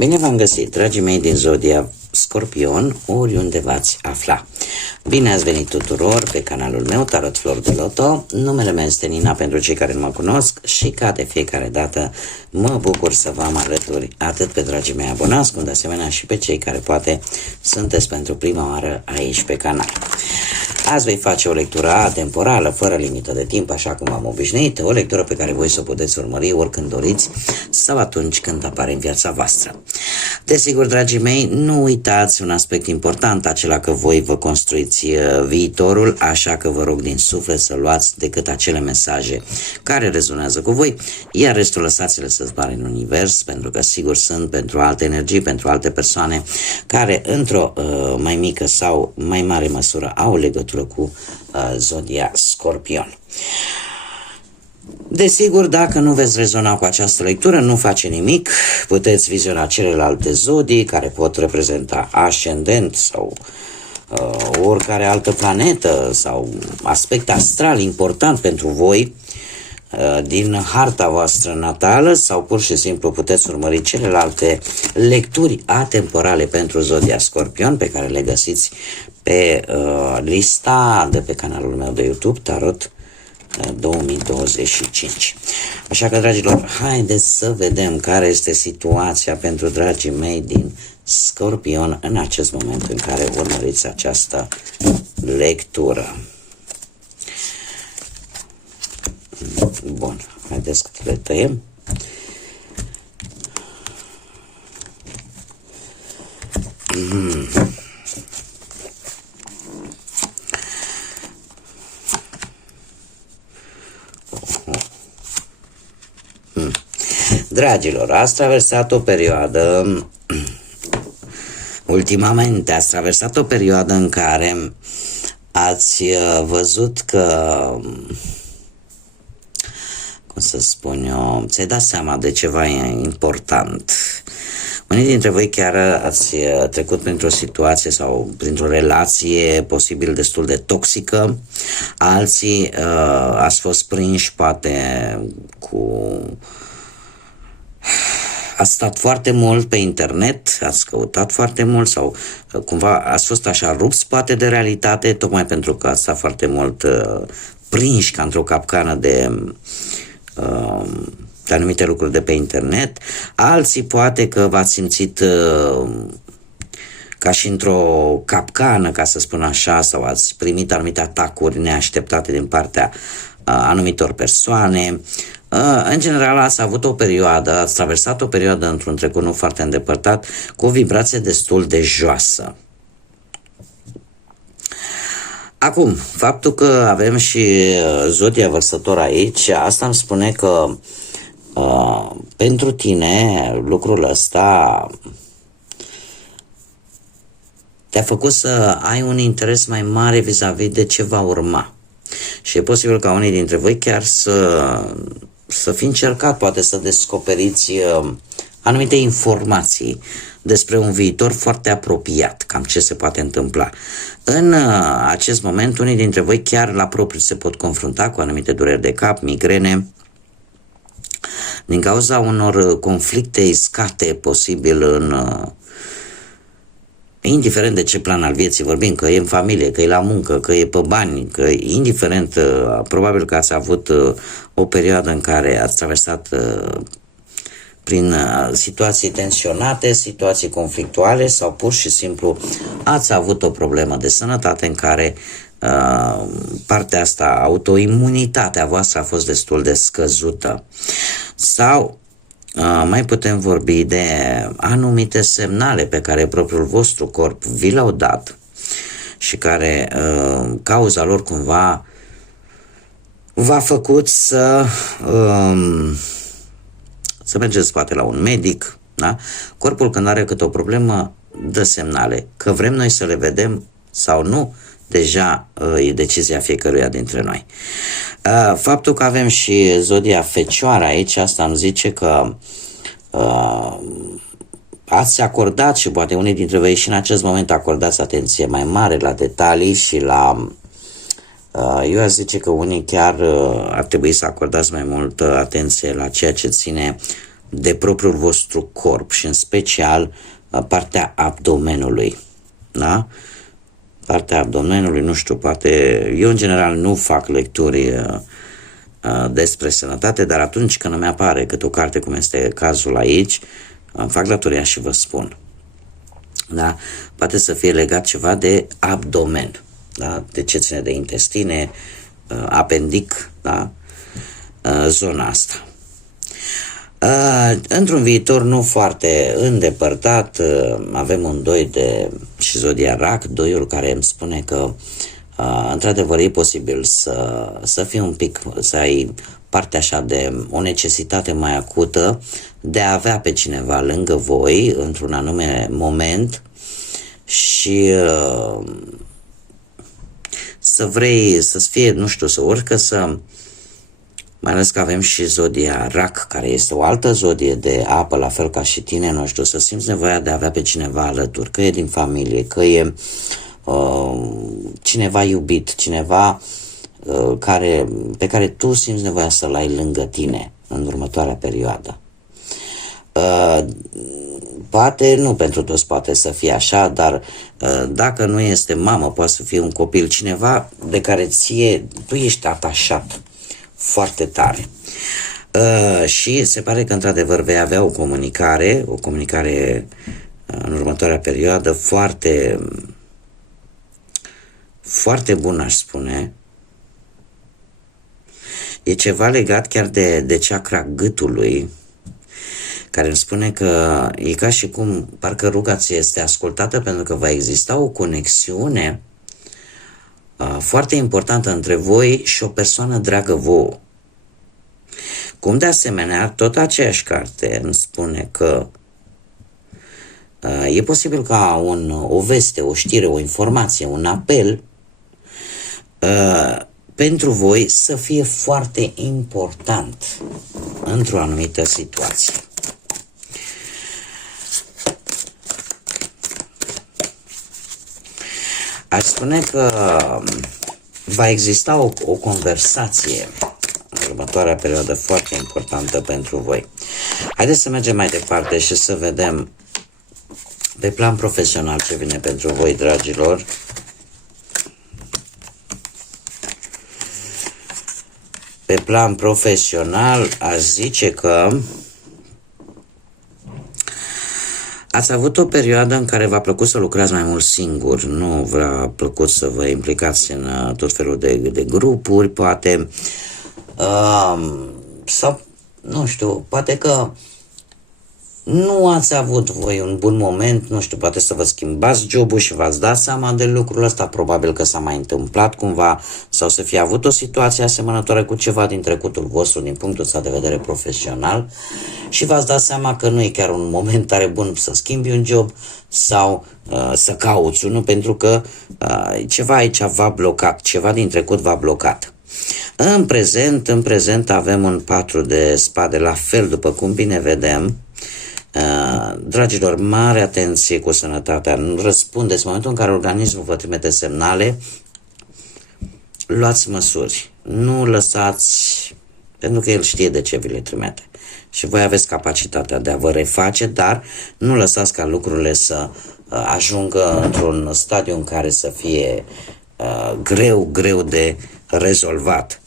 Bine v-am găsit, dragii mei din Zodia Scorpion, oriunde v-ați afla. Bine ați venit tuturor pe canalul meu, Tarot Flori de Loto. Numele meu este Nina pentru cei care nu mă cunosc și ca de fiecare dată mă bucur să vă am alături atât pe dragii mei abonați, cum de asemenea și pe cei care poate sunteți pentru prima oară aici pe canal. Azi voi face o lectură atemporală, fără limită de timp, așa cum am obișnuit, o lectură pe care voi să o puteți urmări oricând doriți sau atunci când apare în viața voastră. Desigur, dragii mei, nu uitați un aspect important, acela că voi vă construiți viitorul, așa că vă rog din suflet să luați decât acele mesaje care rezonează cu voi, iar restul lăsați-le să zboare în univers, pentru că sigur sunt pentru alte energii, pentru alte persoane care într-o mai mică sau mai mare măsură au legătură cu Zodia Scorpion. Desigur, dacă nu veți rezona cu această lectură, nu face nimic, puteți viziona celelalte zodii care pot reprezenta ascendent sau oricare altă planetă sau aspect astral important pentru voi din harta voastră natală, sau pur și simplu puteți urmări celelalte lecturi atemporale pentru Zodia Scorpion pe care le găsiți pe lista de pe canalul meu de YouTube Tarot 2025. Așa că, dragilor, haideți să vedem care este situația pentru dragii mei din Scorpion în acest moment în care urmăriți această lectură. Bun, haideți că le tăiem. Dragilor, ați traversat o perioadă, ultimamente ați traversat o perioadă în care ați văzut că, cum să spun eu, ți-ai dat seama de ceva important. Unii dintre voi chiar ați trecut printr-o situație sau printr-o relație posibil destul de toxică, alții ați fost prinși poate cu... Ați stat foarte mult pe internet, ați căutat foarte mult sau cumva ați fost așa rupți poate de realitate, tocmai pentru că ați stat foarte mult prinși ca într-o capcană de anumite lucruri de pe internet. Alții poate că v-ați simțit ca și într-o capcană, ca să spun așa, sau ați primit anumite atacuri neașteptate din partea anumitor persoane. În general ați avut o perioadă, ați traversat o perioadă într-un trecut nu foarte îndepărtat cu o vibrație destul de joasă. Acum, faptul că avem și Zodia Vărsător aici, asta îmi spune că pentru tine lucrul ăsta te-a făcut să ai un interes mai mare vis-a-vis de ce va urma. Și e posibil ca unii dintre voi chiar să fi încercat poate să descoperiți anumite informații despre un viitor foarte apropiat, cam ce se poate întâmpla. În acest moment, unii dintre voi chiar la propriu se pot confrunta cu anumite dureri de cap, migrene, din cauza unor conflicte iscate posibil indiferent de ce plan al vieții vorbim, că e în familie, că e la muncă, că e pe bani, că indiferent, probabil că ați avut o perioadă în care ați traversat prin situații tensionate, situații conflictuale sau pur și simplu ați avut o problemă de sănătate în care partea asta, autoimunitatea voastră a fost destul de scăzută. Sau mai putem vorbi de anumite semnale pe care propriul vostru corp vi le-au dat și care cauza lor cumva v-a făcut să mergeți poate la un medic, da? Corpul când are câte o problemă dă semnale, că vrem noi să le vedem sau nu, deja e decizia fiecăruia dintre noi. Faptul că avem și Zodia Fecioară aici, asta îmi zice că ați acordat și poate unii dintre voi și în acest moment acordați atenție mai mare la detalii și la... Eu aș zice că unii chiar ar trebui să acordați mai multă atenție la ceea ce ține de propriul vostru corp și în special partea abdomenului. Da? Partea abdomenului, nu știu, poate eu în general nu fac lecturi despre sănătate, dar atunci când îmi apare câte o carte, cum este cazul aici, fac datoria și vă spun. Da? Poate să fie legat ceva de abdomen, da? De ce ține de intestine, apendic, da? Zona asta. Într-un viitor nu foarte îndepărtat avem un doi de și zodia Rac, doiul care îmi spune că într-adevăr e posibil să fii un pic, să ai parte așa de o necesitate mai acută de a avea pe cineva lângă voi într-un anume moment și să vrei să fie, nu știu, să urcă să, mai ales că avem și zodia Rac, care este o altă zodie de apă, la fel ca și tine, nu știu, să simți nevoia de a avea pe cineva alături, că e din familie, că e cineva iubit, cineva pe care tu simți nevoia să-l ai lângă tine în următoarea perioadă. Poate, nu pentru toți poate să fie așa, dar dacă nu este mamă, poate să fie un copil, cineva de care tu ești atașat foarte tare. Și se pare că într-adevăr vei avea o comunicare în următoarea perioadă foarte, foarte bună, aș spune. E ceva legat chiar de chakra gâtului, care îmi spune că e ca și cum parcă ruga ți este ascultată, pentru că va exista o conexiune foarte importantă între voi și o persoană dragă vouă. Cum de asemenea, tot aceeași carte îmi spune că e posibil ca o veste, o știre, o informație, un apel pentru voi să fie foarte important într-o anumită situație. Aș spune că va exista o conversație în următoarea perioadă foarte importantă pentru voi. Haideți să mergem mai departe și să vedem pe plan profesional ce vine pentru voi, dragilor. Pe plan profesional aș zice că ați avut o perioadă în care v-a plăcut să lucrați mai mult singur, nu v-a plăcut să vă implicați în tot felul de grupuri, poate, sau, nu știu, poate că nu ați avut voi un bun moment, nu știu, poate să vă schimbați jobul și v-ați dat seama de lucrul ăsta, probabil că s-a mai întâmplat cumva, sau să fie avut o situație asemănătoare cu ceva din trecutul vostru, din punctul ăsta de vedere profesional, și v-ați dat seama că nu e chiar un moment tare bun să schimbi un job sau să cauți unul, pentru că ceva aici v-a blocat, ceva din trecut v-a blocat. În prezent avem un 4 de spade, la fel după cum bine vedem. Dragilor, mare atenție cu sănătatea, nu răspundeți în momentul în care organismul vă trimite semnale, luați măsuri, nu lăsați, pentru că el știe de ce vi le trimite și voi aveți capacitatea de a vă reface, dar nu lăsați ca lucrurile să ajungă într-un stadiu în care să fie greu de rezolvat.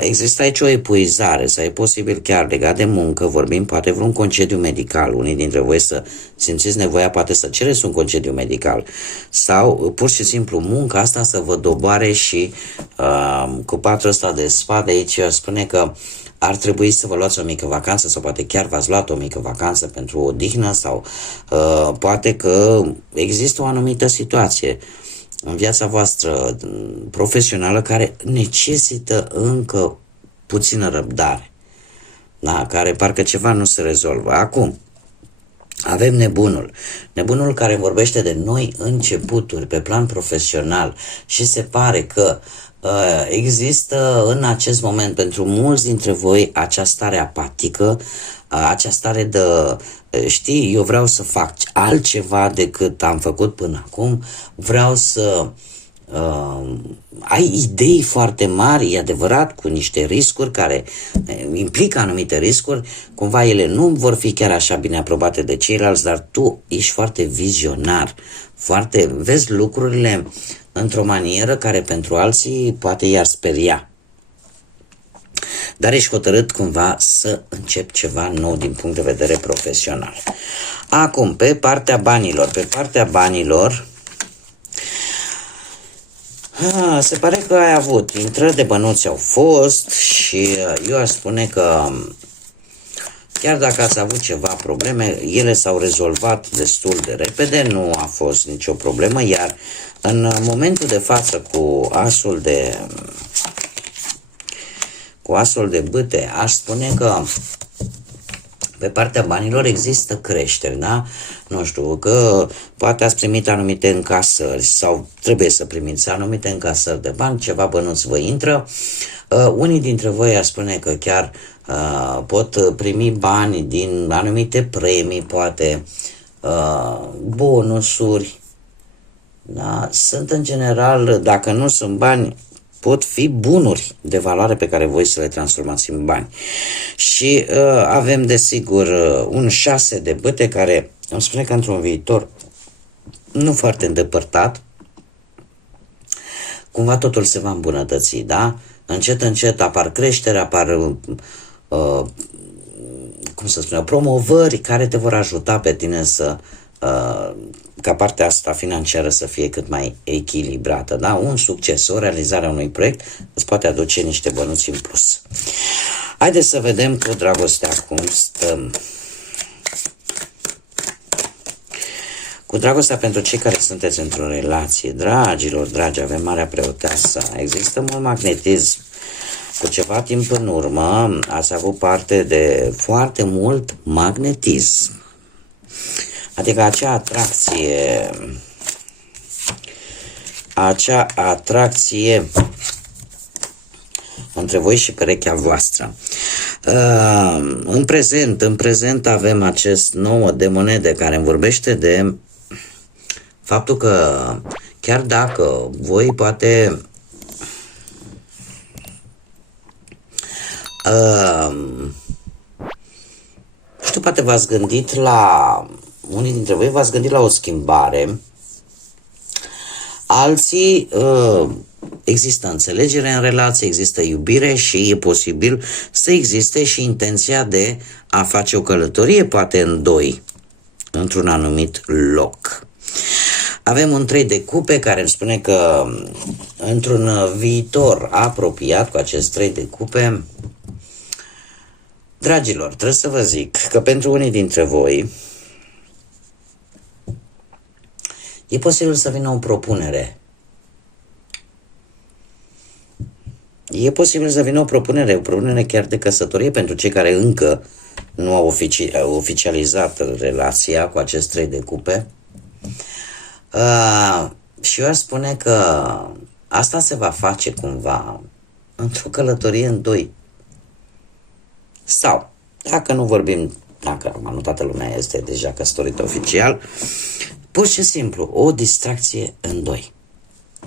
Există aici o epuizare, sau e posibil chiar legat de muncă, vorbim, poate vreun concediu medical, unii dintre voi să simțiți nevoia, poate să cereți un concediu medical, sau pur și simplu munca asta să vă doboare și cu 4 ăsta de spade aici spune că ar trebui să vă luați o mică vacanță, sau poate chiar v-ați luat o mică vacanță pentru o odihnă, sau poate că există o anumită situație în viața voastră profesională care necesită încă puțină răbdare, da? Care parcă ceva nu se rezolvă. Acum, avem nebunul care vorbește de noi începuturi pe plan profesional și se pare că există în acest moment pentru mulți dintre voi acea stare apatică, acea stare de, știi, eu vreau să fac altceva decât am făcut până acum, vreau să ai idei foarte mari, e adevărat, cu niște riscuri care implică anumite riscuri, cumva ele nu vor fi chiar așa bine aprobate de ceilalți, dar tu ești foarte vizionar, vezi lucrurile într-o manieră care pentru alții poate i-ar speria. Dar ești hotărât cumva să începi ceva nou din punct de vedere profesional. Acum, pe partea banilor, se pare că ai avut intrări de bănuți au fost și eu aș spune că chiar dacă ați avut ceva probleme, ele s-au rezolvat destul de repede, nu a fost nicio problemă, iar în momentul de față cu asul de bâte, aș spune că pe partea banilor există creșteri, da? Nu știu, că poate ați primit anumite încasări sau trebuie să primiți anumite încasări de bani, ceva bănuți vă intră. Unii dintre voi ar spune că chiar pot primi bani din anumite premii, poate bonusuri. Da? Sunt în general, dacă nu sunt bani, pot fi bunuri de valoare pe care voi să le transformați în bani. Și avem desigur un 6 de bâte care îmi spune că într-un viitor nu foarte îndepărtat, cumva totul se va îmbunătăți, da? Încet, încet apar creștere, apar promovări care te vor ajuta pe tine să ca partea asta financiară să fie cât mai echilibrată, da? Un succes, o realizare a unui proiect îți poate aduce niște bănuți în plus. Haideți să vedem cu dragostea cum stăm. Cu dragostea pentru cei care sunteți într-o relație, dragilor, dragi, avem Marea Preoteasă, există mult magnetism. Cu ceva timp în urmă ați avut parte de foarte mult magnetism. Adică acea atracție între voi și perechea voastră. În prezent avem acest 9 de monede care îmi vorbește de faptul că chiar dacă voi poate poate v-ați gândit unii dintre voi v-ați gândit la o schimbare, alții există înțelegere în relație, există iubire și e posibil să existe și intenția de a face o călătorie, poate în doi, într-un anumit loc. Avem un 3 de cupe care îmi spune că într-un viitor apropiat cu acest 3 de cupe, dragilor, trebuie să vă zic că pentru unii dintre voi e posibil să vină o propunere. E posibil să vină o propunere chiar de căsătorie pentru cei care încă nu au oficializat relația cu acest 3 de cupe. Și eu aș spune că asta se va face cumva într-o călătorie în doi. Sau, dacă nu vorbim, dacă nu toată lumea este deja căsătorită oficial, pur și simplu o distracție în doi.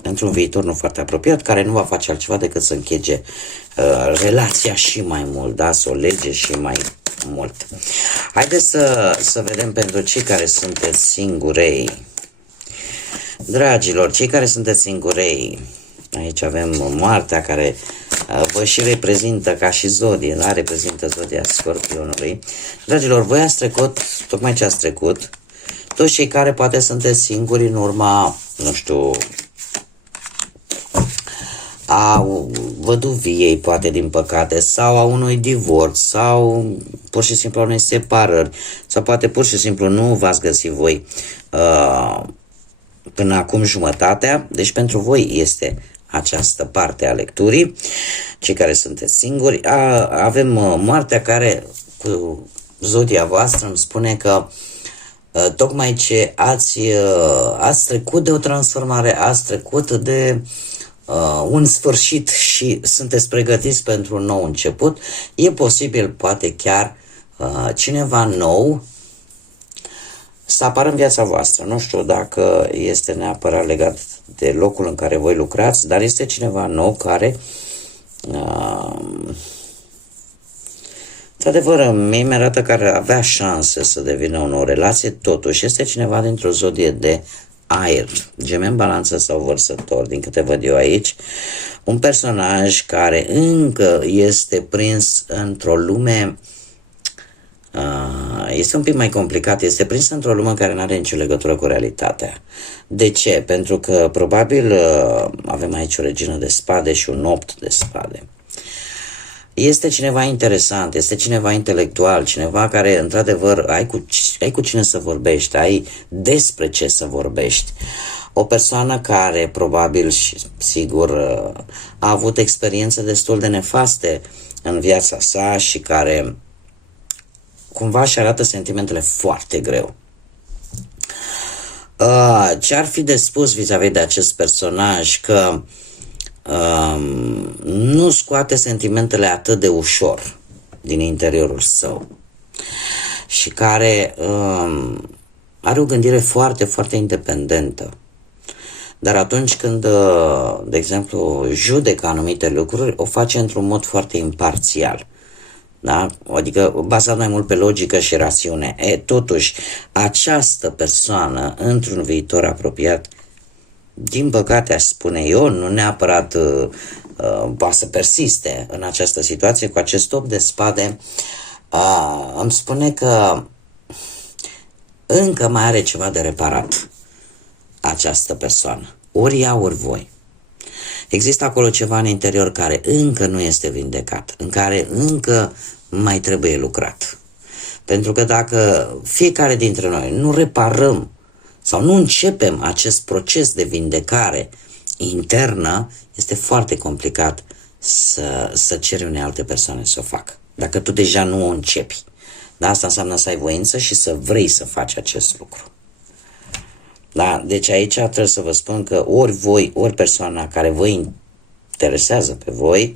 Într-un viitor nu foarte apropiat, care nu va face altceva decât să închege relația și mai mult, da? Să o lege și mai mult. Haideți să vedem pentru cei care sunteți singurei. Dragilor, cei care sunteți singurei, aici avem moartea care vă și reprezintă ca și zodie, da? Reprezintă zodia Scorpionului. Dragilor, voi ați trecut, tocmai ce ați trecut, toți cei care poate sunteți singuri în urma, nu știu, a văduviei, poate din păcate, sau a unui divorț, sau pur și simplu a unei separări, sau poate pur și simplu nu v-ați găsit voi până acum jumătatea, deci pentru voi este această parte a lecturii, cei care sunteți singuri. Avem moartea care cu zodia voastră îmi spune că tocmai ce ați trecut de o transformare, ați trecut de un sfârșit și sunteți pregătiți pentru un nou început, e posibil poate chiar cineva nou să apară în viața voastră. Nu știu dacă este neapărat legat de locul în care voi lucrați, dar este cineva nou care într-adevăr, mie mi-arată că ar avea șanse să devină o nouă relație, totuși este cineva dintr-o zodie de aer, Gemeni, Balanță sau Vărsător, din câte văd eu aici, un personaj care încă este prins într-o lume, este un pic mai complicat, este prins într-o lume care nu are nicio legătură cu realitatea. De ce? Pentru că probabil avem aici o regină de spade și un 8 de spade. Este cineva interesant, este cineva intelectual, cineva care, într-adevăr, ai cu cine să vorbești, ai despre ce să vorbești. O persoană care, probabil și sigur, a avut experiențe destul de nefaste în viața sa și care cumva își arată sentimentele foarte greu. Ce ar fi de spus vis-a-vis de acest personaj? Că nu scoate sentimentele atât de ușor din interiorul său și care are o gândire foarte, foarte independentă. Dar atunci când, de exemplu, judecă anumite lucruri, o face într-un mod foarte imparțial. Da? Adică bazat mai mult pe logică și rațiune. Totuși, această persoană, într-un viitor apropiat, din păcate, aș spune eu, nu neapărat va să persiste în această situație, cu acest 8 de spade, îmi spune că încă mai are ceva de reparat această persoană. Ori ea, ori voi. Există acolo ceva în interior care încă nu este vindecat, în care încă mai trebuie lucrat. Pentru că dacă fiecare dintre noi nu reparăm sau nu începem acest proces de vindecare internă, este foarte complicat să ceri unei alte persoane să o facă. Dacă tu deja nu o începi. Da? Asta înseamnă să ai voință și să vrei să faci acest lucru. Da? Deci aici trebuie să vă spun că ori voi, ori persoana care vă interesează pe voi,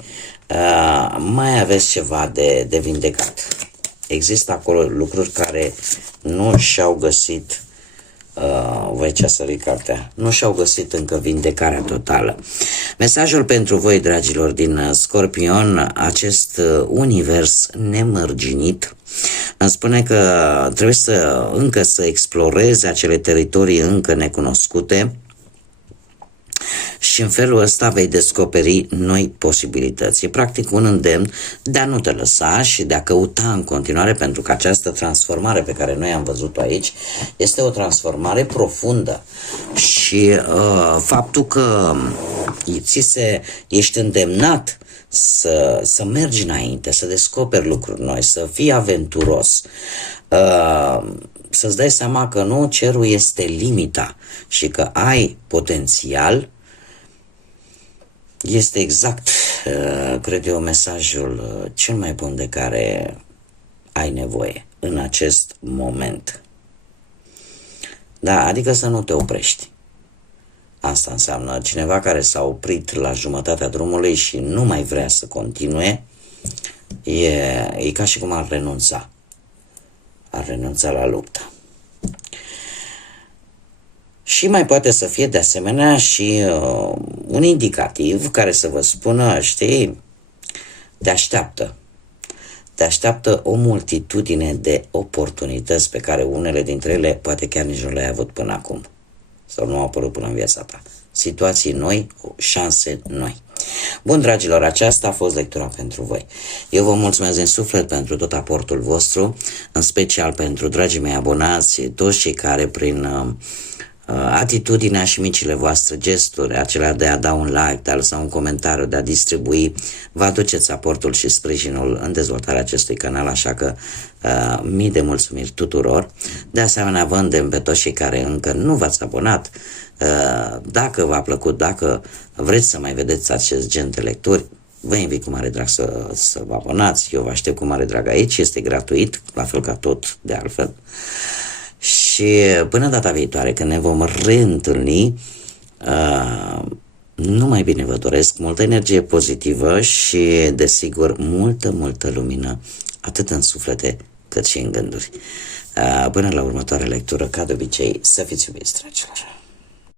mai aveți ceva de vindecat. Există acolo lucruri care nu și-au găsit voi ce-a sărit cartea. Nu și-au găsit încă vindecarea totală. Mesajul pentru voi, dragilor, din Scorpion, acest univers nemărginit, îmi spune că trebuie încă să exploreze acele teritorii încă necunoscute și în felul ăsta vei descoperi noi posibilități. E practic un îndemn de a nu te lăsa și de a căuta în continuare, pentru că această transformare pe care noi am văzut-o aici este o transformare profundă și faptul că ești îndemnat să mergi înainte, să descoperi lucruri noi, să fii aventuros, să-ți dai seama că nu cerul este limita și că ai potențial, este exact, cred eu, mesajul cel mai bun de care ai nevoie în acest moment. Da, adică să nu te oprești. Asta înseamnă cineva care s-a oprit la jumătatea drumului și nu mai vrea să continue, e ca și cum ar renunța. Ar renunța la luptă. Și mai poate să fie de asemenea și un indicativ care să vă spună, știi, te așteaptă. Te așteaptă o multitudine de oportunități pe care unele dintre ele poate chiar nici nu le-ai avut până acum. Sau nu au apărut până în viața ta. Situații noi, șanse noi. Bun, dragilor, aceasta a fost lectura pentru voi. Eu vă mulțumesc din suflet pentru tot aportul vostru, în special pentru dragii mei abonați, toți cei care prin atitudinea și micile voastre gesturi, acelea de a da un like, de a lăsa un comentariu, de a distribui, vă aduceți aportul și sprijinul în dezvoltarea acestui canal, așa că mii de mulțumiri tuturor. De asemenea, vă îndemn pe toți cei care încă nu v-ați abonat, dacă v-a plăcut, dacă vreți să mai vedeți acest gen de lecturi, vă invit cu mare drag să vă abonați. Eu vă aștept cu mare drag aici, este gratuit, la fel ca tot de altfel. Și până data viitoare, când ne vom reîntâlni, numai bine vă doresc, multă energie pozitivă și, desigur, multă lumină, atât în suflete cât și în gânduri. Până la următoarea lectură, ca de obicei, să fiți iubiți, dragilor!